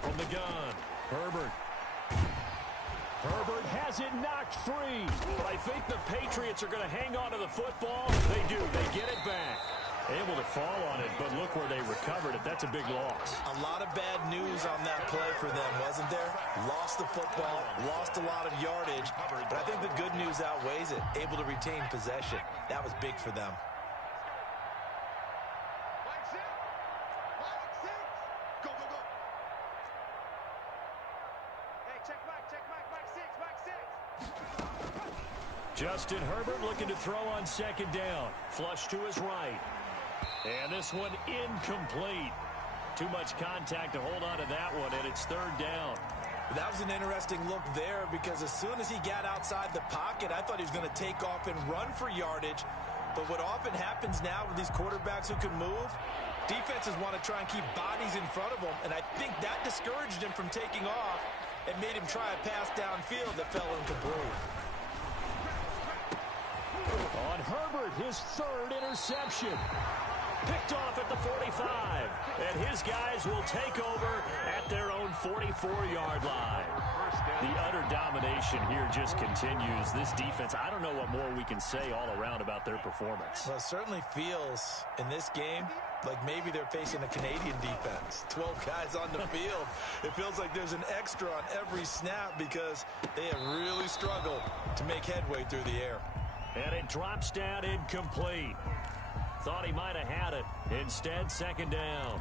From the gun, Herbert. Herbert has it knocked free. But I think the Patriots are going to hang on to the football. They do. They get it back. Able to fall on it, but look where they recovered it. That's a big loss. A lot of bad news on that play for them, wasn't there? Lost the football, lost a lot of yardage, but I think the good news outweighs it. Able to retain possession. That was big for them. Mike 6. Mike 6. Go, go, go. Hey, check Mike. Mike 6. Mike 6. Justin Herbert looking to throw on 2nd down. Flush to his right. And this one incomplete. Too much contact to hold on to that one, and it's 3rd down. That was an interesting look there because as soon as he got outside the pocket, I thought he was going to take off and run for yardage. But what often happens now with these quarterbacks who can move, defenses want to try and keep bodies in front of them, and I think that discouraged him from taking off and made him try a pass downfield that fell incomplete. On Herbert, his third interception. Picked off at the 45. And his guys will take over at their own 44-yard line. The utter domination here just continues. This defense, I don't know what more we can say all around about their performance. Well, it certainly feels in this game like maybe they're facing a Canadian defense. 12 guys on the field. It feels like there's an extra on every snap because they have really struggled to make headway through the air. And it drops down incomplete. Thought he might have had it. Instead, second down.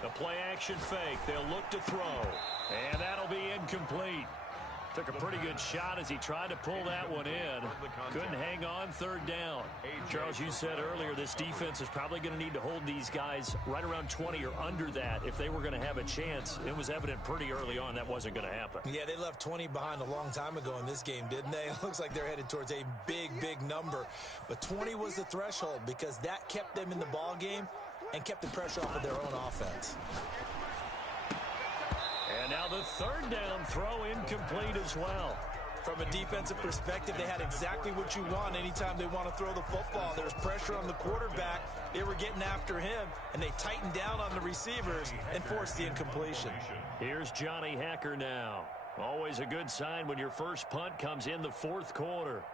The play-action fake. They'll look to throw. And that'll be incomplete. Took a pretty good shot as he tried to pull that one in. Couldn't hang on, third down. Charles, you said earlier this defense is probably going to need to hold these guys right around 20 or under that if they were going to have a chance. It was evident pretty early on that wasn't going to happen. Yeah, they left 20 behind a long time ago in this game, didn't they? It looks like they're headed towards a big, big number. But 20 was the threshold because that kept them in the ball game and kept the pressure off of their own offense. And now the third down throw incomplete as well. From a defensive perspective, they had exactly what you want anytime they want to throw the football. There's pressure on the quarterback. They were getting after him, and they tightened down on the receivers and forced the incompletion. Here's Johnny Hacker now. Always a good sign when your first punt comes in the fourth quarter.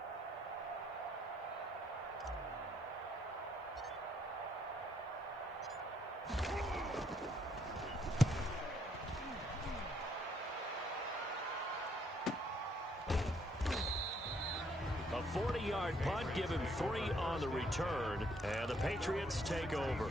A 40-yard punt, give him 3 on the return, and the Patriots take over.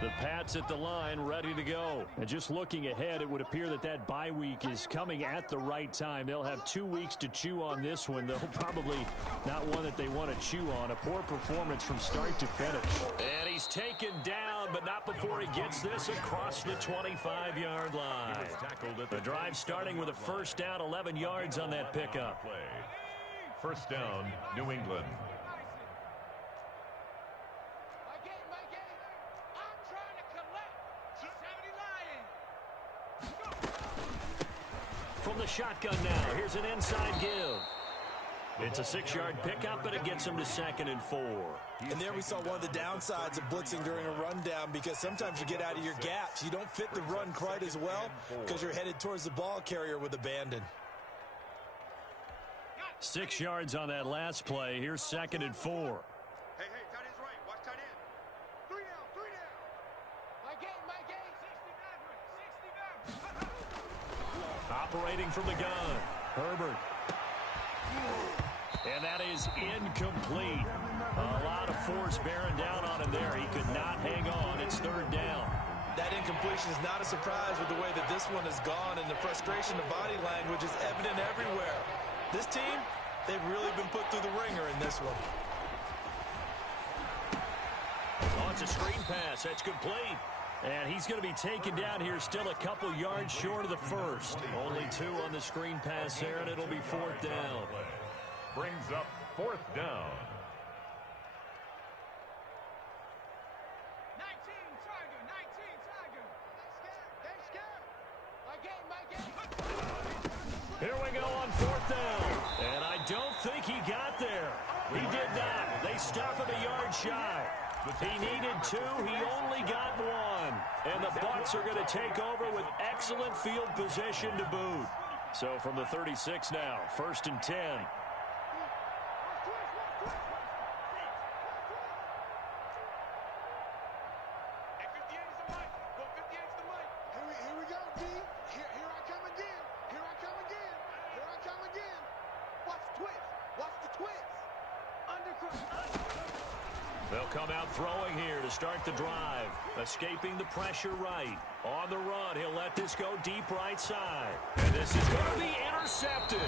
The Pats at the line, ready to go. And just looking ahead, it would appear that that bye week is coming at the right time. They'll have 2 weeks to chew on this one, though probably not one that they want to chew on. A poor performance from start to finish. And he's taken down, but not before he gets this across the 25-yard line. The drive starting with a first down, 11 yards on that pickup. First down, New England. From the shotgun now, here's an inside give. It's a 6-yard pickup, but it gets him to 2nd and 4. And there we saw one of the downsides of blitzing during a rundown because sometimes you get out of your gaps. You don't fit the run quite as well because you're headed towards the ball carrier with abandon. 6 yards on that last play. Here's 2nd and 4. Hey, tight end's right. Watch tight end. 3 down. My game. Operating from the gun, Herbert. And that is incomplete. A lot of force bearing down on him there. He could not hang on. It's 3rd down. That incompletion is not a surprise with the way that this one has gone, and the frustration of body language is evident everywhere. This team, they've really been put through the ringer in this one. Oh, it's a screen pass. That's complete. And he's going to be taken down here, still a couple yards short of the first. Only 2 on the screen pass there, and it'll be 4th down. Brings up 4th down. 19 Tiger. They're scared. My game. Here we go on 4th down. And I don't think he got there. He did not. They stop him a yard shy. He needed 2. He only got 1. And the Bucs are going to take over with excellent field position to boot. So from the 36 now, 1st and 10. Here we go, D. Here I come again. Watch the twist. Undercut. They'll come out throwing here to start the drive. Escaping the pressure right. On the run, he'll let this go deep right side. And this is going to be intercepted.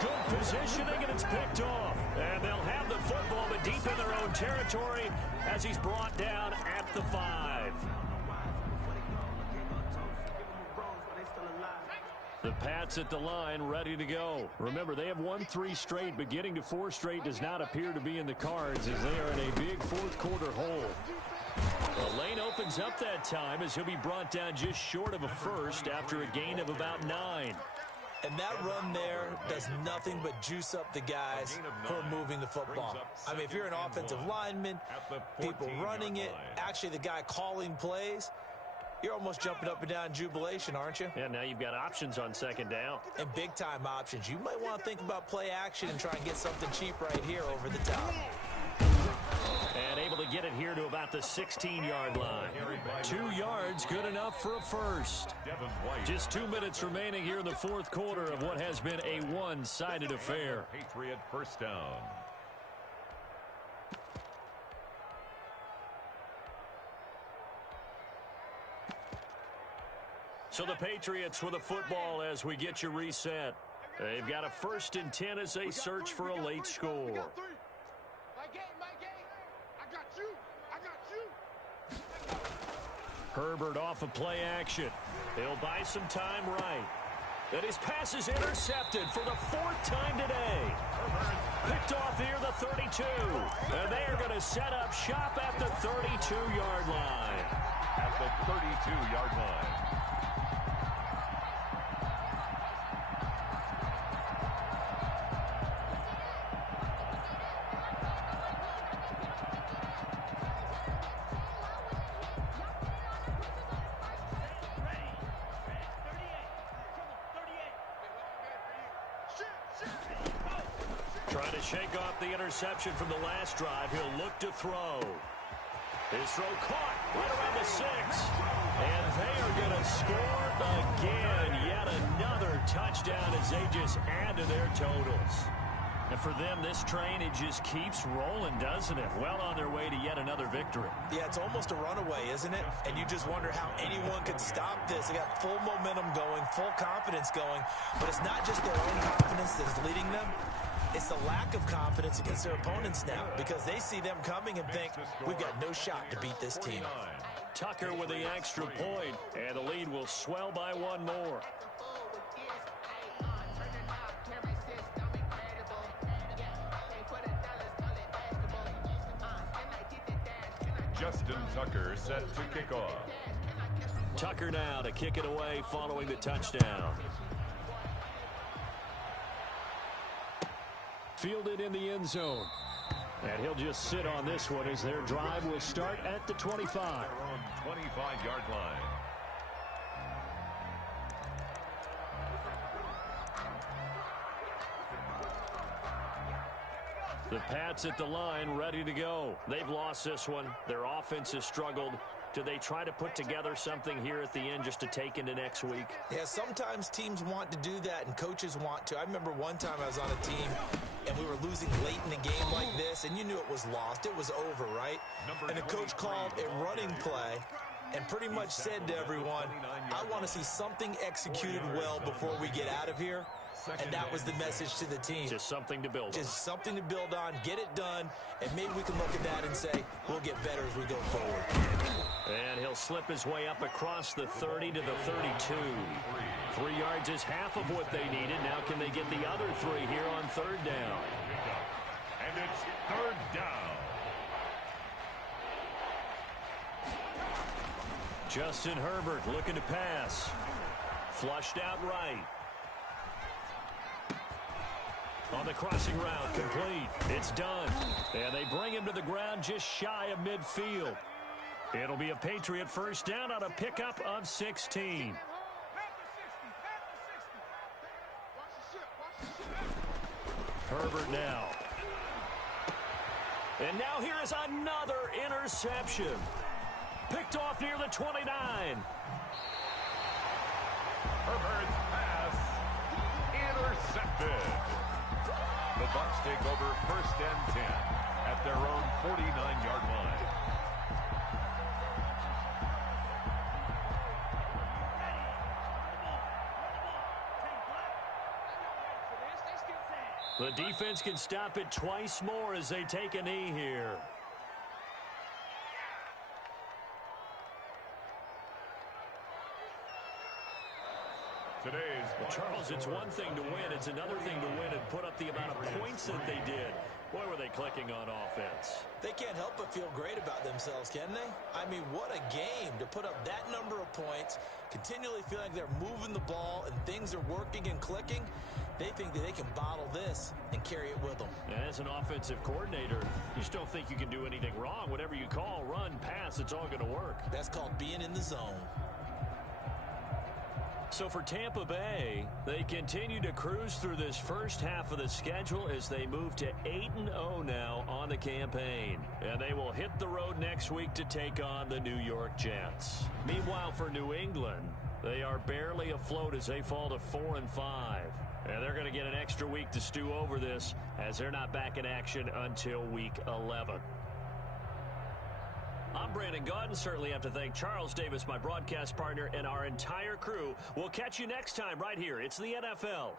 Good positioning, and it's picked off. And they'll have the football, but deep in their own territory as he's brought down at the 5. The Pats at the line, ready to go. Remember, they have won 3 straight, but getting to 4 straight does not appear to be in the cards as they are in a big fourth-quarter hole. The lane opens up that time as he'll be brought down just short of a first after a gain of about 9. And that run there does nothing but juice up the guys who are moving the football. I mean, if you're an offensive lineman, people running it, actually the guy calling plays, you're almost jumping up and down in jubilation, aren't you? Yeah, now you've got options on second down. And big-time options. You might want to think about play action and try and get something cheap right here over the top. And able to get it here to about the 16-yard line. 2 yards, good enough for a first. Just 2 minutes remaining here in the fourth quarter of what has been a one-sided affair. Patriot first down. So the Patriots with a football as we get you reset. They've got a 1st and 10 as they search for a late score. Herbert off of play action. He'll buy some time right. And his pass is intercepted for the 4th time today. Picked off near the 32. And they are going to set up shop at the 32-yard line. At the 32-yard line. Trying to shake off the interception from the last drive. He'll look to throw. His throw caught right around the 6. And they are going to score again. Yet another touchdown as they just add to their totals. And for them, this train, it just keeps rolling, doesn't it? Well on their way to yet another victory. Yeah, it's almost a runaway, isn't it? And you just wonder how anyone could stop this. They got full momentum going, full confidence going. But it's not just their own confidence that's leading them. It's the lack of confidence against their opponents now because they see them coming and think, we've got no shot to beat this team. Tucker with the extra point, and the lead will swell by 1 more. Justin Tucker set to kick off. Tucker now to kick it away following the touchdown. Fielded in the end zone. And he'll just sit on this one as their drive will start at the 25. 25-yard line. The Pats at the line ready to go. They've lost this one. Their offense has struggled. Do they try to put together something here at the end just to take into next week? Yeah, sometimes teams want to do that and coaches want to. I remember one time I was on a team and we were losing late in a game like this and you knew it was lost. It was over, right? And the coach called a running play and pretty much said to everyone, I want to see something executed well before we get out of here. And that was the message to the team. Just something to build on. Just something to build on, get it done, and maybe we can look at that and say, we'll get better as we go forward. And he'll slip his way up across the 30 to the 32. 3 yards is half of what they needed. Now can they get the other 3 here on 3rd down? And it's 3rd down. Justin Herbert looking to pass. Flushed out right. On the crossing route, complete. It's done. And they bring him to the ground just shy of midfield. It'll be a Patriot first down on a pickup of 16. Herbert now. And now here is another interception. Picked off near the 29. Herbert's pass intercepted. The Bucs take over 1st and 10 at their own 49-yard line. The defense can stop it twice more as they take a knee here. Well, Charles, it's one thing to win. It's another thing to win and put up the amount of points that they did. Boy, were they clicking on offense. They can't help but feel great about themselves, can they? I mean, what a game to put up that number of points, continually feeling like they're moving the ball and things are working and clicking. They think that they can bottle this and carry it with them. And as an offensive coordinator, you just don't think you can do anything wrong. Whatever you call, run, pass, it's all going to work. That's called being in the zone. So for Tampa Bay, they continue to cruise through this first half of the schedule as they move to 8-0 now on the campaign. And they will hit the road next week to take on the New York Jets. Meanwhile, for New England, they are barely afloat as they fall to 4-5. And they're going to get an extra week to stew over this as they're not back in action until week 11. I'm Brandon Gaudin. Certainly have to thank Charles Davis, my broadcast partner, and our entire crew. We'll catch you next time right here. It's the NFL.